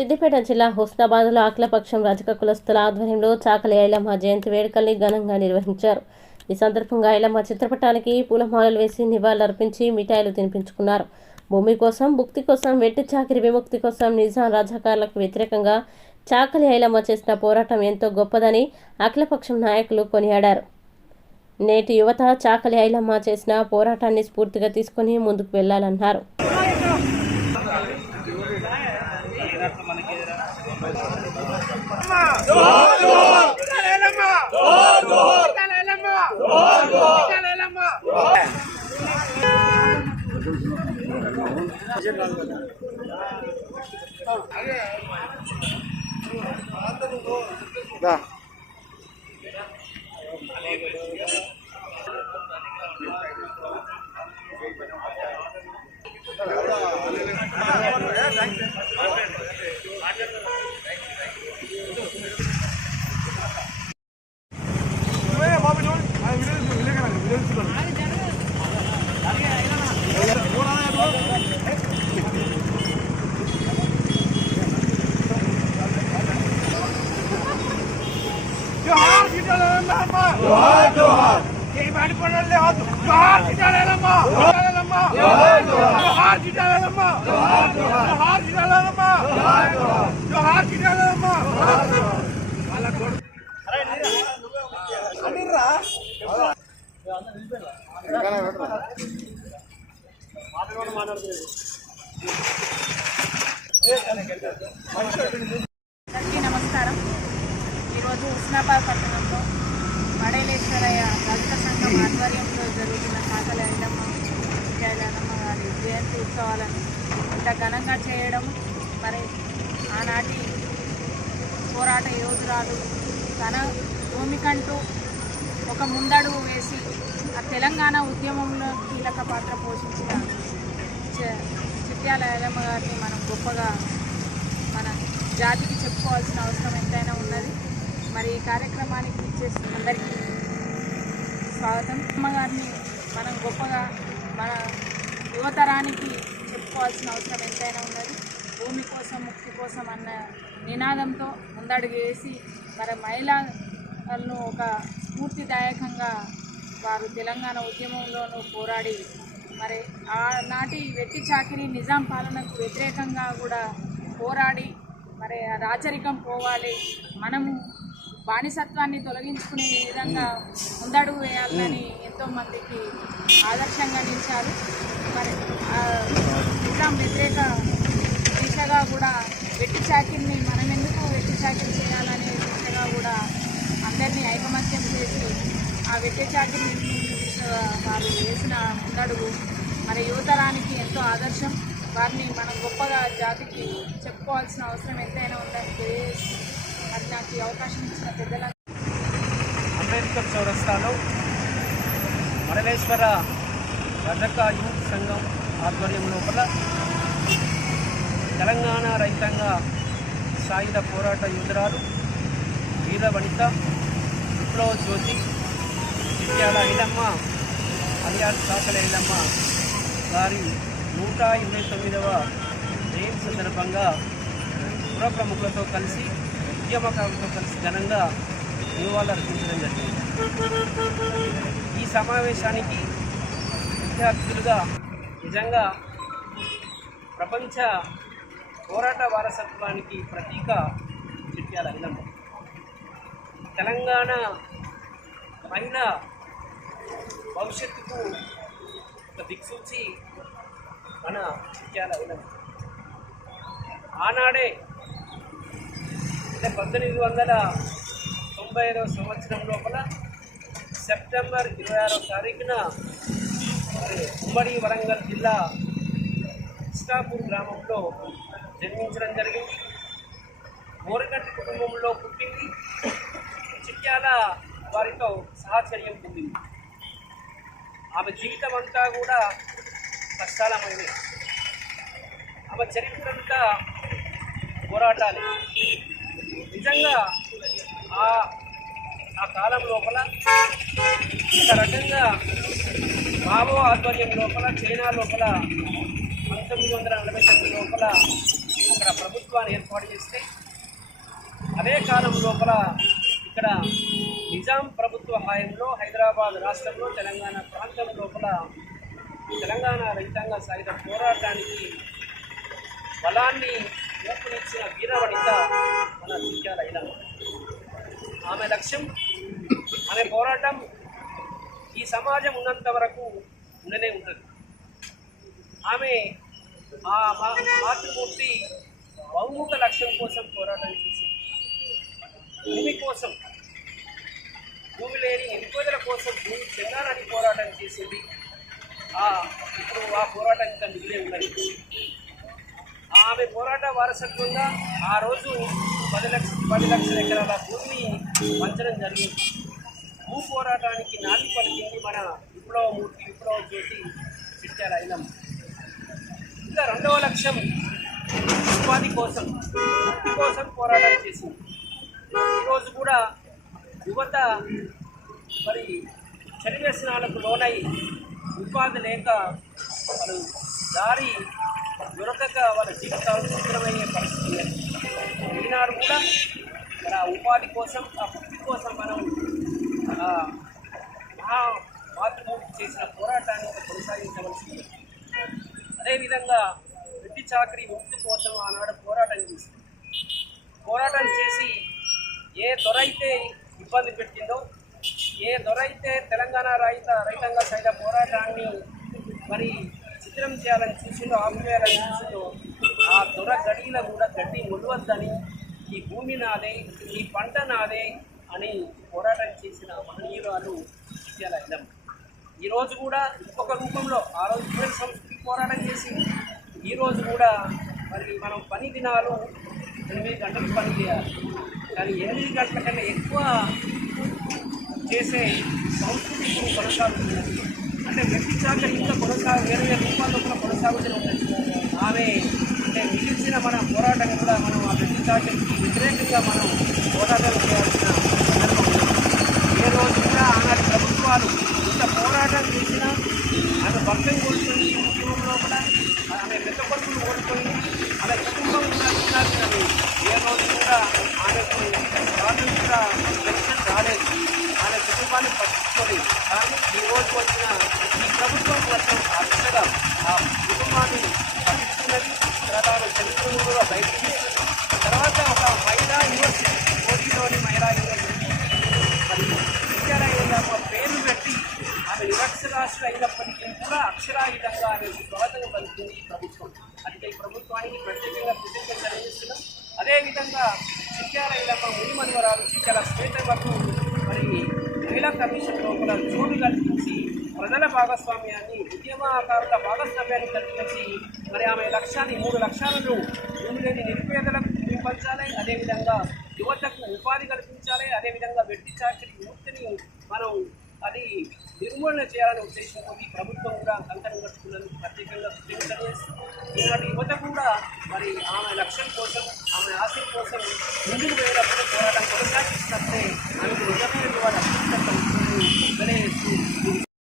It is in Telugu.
సిద్దిపేట జిల్లా హుస్నాబాద్లో అఖిలపక్షం రజక కులస్తుల ఆధ్వర్యంలో చాకలి ఐలమ్మ జయంతి వేడుకల్ని ఘనంగా నిర్వహించారు. ఈ సందర్భంగా ఐలమ్మ చిత్రపటానికి పూలమాలలు వేసి నివాళులర్పించి మిఠాయిలు తినిపించుకున్నారు. భూమి కోసం, భుక్తి కోసం, వెట్టి చాకిరి విముక్తి కోసం నిజాం రజాకారులకు వ్యతిరేకంగా చాకలి ఐలమ్మ చేసిన పోరాటం ఎంతో గొప్పదని అఖిలపక్షం నాయకులు కొనియాడారు. నేటి యువత చాకలి ఐలమ్మ చేసిన పోరాటాన్ని స్ఫూర్తిగా తీసుకుని ముందుకు వెళ్లాలన్నారు. जोहार जोहार ये बाड़ी पड़ल ले हाथ जोहार जिटालेलम्मा जोहार जोहार जिटालेलम्मा जोहार जोहार जिटालेलम्मा जोहार जोहार जिटालेलम्मा वाला कोड अरे अनिरा నమస్కారం. ఈరోజు హుస్నాబాద్ పట్టణంలో మడేలేశ్వరయ్య దళిత సంఘం ఆధ్వర్యంలో జరుగుతున్న చాకలి ఐలమ్మ ఐలమ్మ గారి జయంతి ఉత్సవాలను ఇంత ఘనంగా చేయడం మరి ఆనాటి పోరాట యోధురాలు తన భూమికంటూ ఒక ముందడుగు వేసి ఆ తెలంగాణ ఉద్యమంలో కీలక పాత్ర పోషించిన చిట్యాల ఐలమ్మ గారిని మనం గొప్పగా మన జాతికి చెప్పుకోవాల్సిన అవసరం ఎంతైనా ఉన్నది. మరి ఈ కార్యక్రమానికి ఇచ్చేసి అందరికీ స్వాగతం. అమ్మగారిని మనం గొప్పగా మన యువతరానికి చెప్పుకోవాల్సిన అవసరం ఎంతైనా ఉన్నది. భూమి కోసం, ముక్తి కోసం అన్న నినాదంతో ముందడుగు వేసి మరి మహిళలను ఒక స్ఫూర్తిదాయకంగా వారు తెలంగాణ ఉద్యమంలోనూ పోరాడి మరి ఆనాటి వెట్టి చాకిరి నిజాం పాలనకు వ్యతిరేకంగా కూడా పోరాడి మరి రాచరికం పోవాలి, మనము బానిసత్వాన్ని తొలగించుకునే విధంగా ముందడుగు వేయాలని ఎంతోమందికి ఆదర్శంగా నిలిచారు. మరి నిజాం వ్యతిరేక దిశగా కూడా వెట్టి చాకిరిని మనం ఎందుకు వెట్టి చాకిరి చేయాలనే దిశగా కూడా అందరినీ ఐకమత్యం చేసి ఆ వెట్టి చాకిరి వారు వేసిన ముందడుగు మరి యువతరానికి ఎంతో ఆదర్శం. వారిని మనం గొప్పగా జాతికి చెప్పుకోవాల్సిన అవసరం ఎంతైనా ఉందని తెలియజేసి అది నాకు ఈ అవకాశం ఇచ్చిన పెద్దల అంబేద్కర్ చౌరస్తాలో మడలేశ్వర రజక యూత్ సంఘం ఆధ్వర్యం లోపల తెలంగాణ రైతాంగ సాయుధ పోరాట యోధురాలు వీర వనిత విప్లవ జ్యోతి చిట్యాల ఐలమ్మ అలియాస్ చాకలి ఐలమ్మ గారి 129వ జయంతి సందర్భంగా పుర ప్రముఖులతో కలిసి, ఉద్యమకారులతో కలిసి ఘనంగా నివాళులు అర్పించడం జరిగింది. ఈ సమావేశానికి ముఖ్య అతిథులుగా నిజంగా ప్రపంచ పోరాట వారసత్వానికి ప్రతీక చిట్యాల ఐలమ్మ, తెలంగాణ మహిళ భవిష్యత్తుకు ఒక దిక్సూచి మన చిట్యాల ఐలమ్మ. ఆనాడే అంటే 1895వ సంవత్సరం లోపల సెప్టెంబర్ 26వ తారీఖున ఉమ్మడి వరంగల్ జిల్లా ఇస్లాపూర్ గ్రామంలో జన్మించడం జరిగింది. మోరగంటి కుటుంబంలో పుట్టింది. చిట్యాల వారితో సహచర్యం పొందింది. ఆమె జీవితం అంతా కూడా కష్టాలమైనది. ఆమె చరిత్ర అంతా పోరాటాలు. నిజంగా ఆ కాలం లోపల ఒక రకంగా మావో ఆధ్వర్యం లోపల, చైనా లోపల 1949 లోపల ఇక్కడ ప్రభుత్వాన్ని ఏర్పాటు చేస్తే అదే కాలం లోపల ఇక్కడ నిజాం ప్రభుత్వ హయాంలో హైదరాబాద్ రాష్ట్రంలో తెలంగాణ ప్రాంతం లోపల తెలంగాణ రైతాంగ సాయుధ పోరాటానికి బలాన్ని ఊపునిచ్చిన వీరవనిత మన చిట్యాల ఐలమ్మ. ఆమె లక్ష్యం, ఆమె పోరాటం ఈ సమాజం ఉన్నంత వరకు ఉండనే ఉంటుంది. ఆమె ఆ మాతృమూర్తి బహుముఖ లక్ష్యం కోసం పోరాటం చేసింది. భూమి కోసం, భూమి లేని నిరుపేదల కోసం భూమి చెందాలని పోరాటం చేసింది. ఇప్పుడు ఆ పోరాటం ఇంకా మిగిలే ఉన్నది. ఆమె పోరాట వారసత్వంగా ఆ రోజు 10 లక్షల ఎకరాల భూమిని పంచడం జరిగింది. భూ పోరాటానికి నాంది పలికింది మన విప్లవమూర్తి, విప్లవ జ్యోతి చిట్యాల ఐలమ్మ. ఇంకా 2వ లక్ష్యం ఉపాధి కోసం, వృత్తి కోసం పోరాటం చేసింది. ఈరోజు కూడా యువత మరి చలివ్యసనాలకు లోనై ఉపాధి లేక వాళ్ళు దారి దొరకక వాళ్ళ జీవితాలు చిత్రమయ్యే పరిస్థితి లేదు. ఈనాడు కూడా మన ఉపాధి కోసం, ఆ వృత్తి కోసం మనం మాతృమూర్తి చేసిన పోరాటాన్ని కొనసాగించవలసింది. అదేవిధంగా వెట్టి చాకరీ ముక్తి కోసం ఆనాడు పోరాటం చేసింది. పోరాటం చేసి ఏ దొర అయితే ఇబ్బంది పెట్టిందో, ఏ దొర అయితే తెలంగాణ రైతాంగ సాయుధ పోరాటాన్ని మరి చిత్రం చేయాలని చూసిందో, ఆపువేయాలని చూసిందో, ఆ దొర గడిలో కూడా గడ్డి ములవద్దని, ఈ భూమి నాదే, ఈ పంట నాదే అని పోరాటం చేసిన మహనీయురాలు చిట్యాల ఐలమ్మ. ఈరోజు కూడా ఇంకొక రూపంలో ఆ రోజు యువత సంస్కృతి పోరాటం చేసి ఈరోజు కూడా మరి మనం పని దినాలు 8 గంటలు పని చేయాలి, కానీ 8 గంటల కన్నా ఎక్కువ చేసే సంస్కృతి ఇప్పుడు కొనసాగుతున్నది. అంటే వెట్టి చాకరీ ఇంకా వేరే రూపాల్లో కూడా కొనసాగుతున్నది. ఆమె అంటే మిగిల్చిన మన పోరాటం కూడా మనం ఆ వెట్టి చాకరీకి వ్యతిరేకంగా మనం పోరాటం చేయాల్సిన సందర్భం ఉంది. ఏ రోజు కూడా ఆనాటి ప్రభుత్వాలు ఇంత పోరాటం చేసినా ఆమె భక్తం కోల్పోయింది. కుటుంబం లోపల ఆమె పెద్ద కొడుకులు ఓడిపోయింది. అలా కుటుంబం ఉన్నది. ఏ రోజు కూడా ఆమెకు స్వాతంత్ర పెన్షన్ రాలేదు. ఆమె కుటుంబాన్ని పట్టించుకోలేదు. కానీ ఈ రోజు వచ్చిన ఈ ప్రభుత్వం వచ్చిన అక్షగా ఆ కుటుంబాన్ని పట్టించుకున్నది. తర్వాత ఆమె చరిత్రలో బయటికి తీసింది. తర్వాత ఒక మహిళా యూనివర్సిటీ, కోటిలోని మహిళా యూనివర్సిటీ మరి విద్యాలయంలో పేరు పెట్టి ఆమె నిరక్షరాస్యులు అయినప్పటికీ కూడా అక్షరాయుధంగా ఆమె స్వాగతం పలుకుతుంది ఈ ప్రభుత్వం. అందుకే ఈ ప్రభుత్వానికి ప్రత్యేకంగా కృతజ్ఞతలు తెలియజేస్తున్నాం. అదేవిధంగా చిట్యాల ఐలమ్మ మునిమనవరాలు చిట్యాల శ్వేతమ్మకు మరి మహిళా కమిషన్ లోపల చోటు కల్పించి ప్రజల భాగస్వామ్యాన్ని, ఉద్యమకారుల భాగస్వామ్యాన్ని కల్పించి మరి ఆమె లక్ష్యాన్ని 3 లక్షలను భూమి లేని నిరుపేదలకు పంచాలి, అదేవిధంగా యువతకు ఉపాధి కల్పించాలి, అదేవిధంగా వెట్టి చాకరీ వృత్తిని మనం అది నిర్మూలన చేయాలనే ఉద్దేశంతో ఈ ప్రభుత్వం కూడా కంకణం కట్టుకున్నందుకు ప్రత్యేకంగా కృతజ్ఞతలు చేస్తూ ఈనాటి యువత కూడా మరి ఆమె లక్ష్యం కోసం, ఆమె ఆశయం కోసం ముందుకు పోయేటప్పుడు పోరాటం కొనసాగిస్తున్నట్టే ఆమెకు